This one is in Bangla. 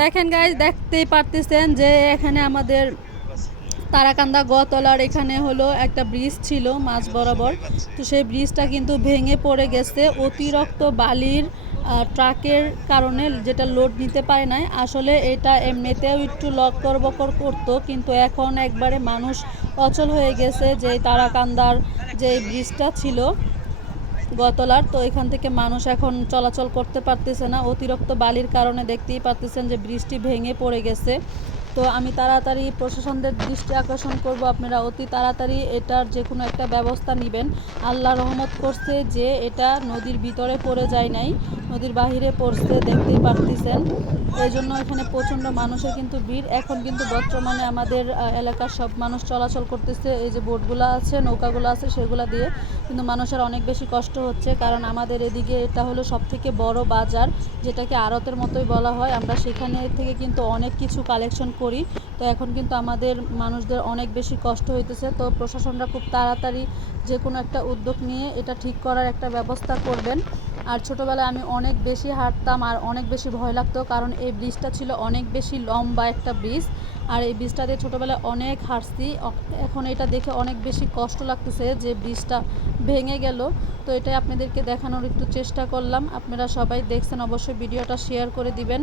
দেখেন গাইজ, দেখতেই পারতেছেন যে এখানে আমাদের তারাকান্দা গতলার এখানে হলো একটা ব্রিজ ছিল মাঝ বরাবর। তো সেই ব্রিজটা কিন্তু ভেঙে পড়ে গেছে অতিরিক্ত বালির ট্রাকের কারণে, যেটা লোড নিতে পারে নাই। আসলে এটা এমনিতেও একটু লক্কর বকর করতো, কিন্তু এখন একবারে মানুষ অচল হয়ে গেছে। যে তারাকান্দার যে ব্রিজটা ছিল গতলার, তো এখান থেকে মানুষ এখন চলাচল করতে পারতেছে না অতিরিক্ত বালির কারণে। দেখতেই পারতেছেন যে বৃষ্টি ভেঙে পড়ে গেছে। তো আমি তাড়াতাড়ি প্রশাসনদের দৃষ্টি আকর্ষণ করব, আপনারা অতি তাড়াতাড়ি এটার যে কোনো একটা ব্যবস্থা নেবেন। আল্লাহ রহমত করছে যে এটা নদীর ভিতরে পড়ে যায় নাই, নদীর বাহিরে পড়ছে, দেখতেই পারতেছেন। এই জন্য এখানে প্রচণ্ড মানুষের কিন্তু ভিড়। এখন কিন্তু বর্তমানে আমাদের এলাকার সব মানুষ চলাচল করতেছে, এই যে বোটগুলো আছে, নৌকাগুলো আছে, সেগুলো দিয়ে। কিন্তু মানুষের অনেক বেশি কষ্ট হচ্ছে, কারণ আমাদের এদিকে এটা হলো সবথেকে বড় বাজার, যেটাকে আড়তের মতোই বলা হয়। আমরা সেখানে থেকে কিন্তু অনেক কিছু কালেকশন করি। তো এখন কিন্তু আমাদের মানুষদের অনেক বেশি কষ্ট হইতেছে। তো প্রশাসনরা খুব তাড়াতাড়ি যে কোনো একটা উদ্যোগ নিয়ে এটা ঠিক করার একটা ব্যবস্থা করবেন। আর ছোটোবেলায় আমি অনেক বেশি হাঁটতাম আর অনেক বেশি ভয় লাগতো, কারণ এই ব্রিজটা ছিল অনেক বেশি লম্বা একটা ব্রিজ। আর এই ব্রিজটা দিয়ে ছোটোবেলায় অনেক হাঁটছি। এখন এটা দেখে অনেক বেশি কষ্ট লাগতেছে যে ব্রিজটা ভেঙে গেল। তো এটাই আপনাদেরকে দেখানোর একটু চেষ্টা করলাম। আপনারা সবাই দেখছেন, অবশ্যই ভিডিওটা শেয়ার করে দিবেন।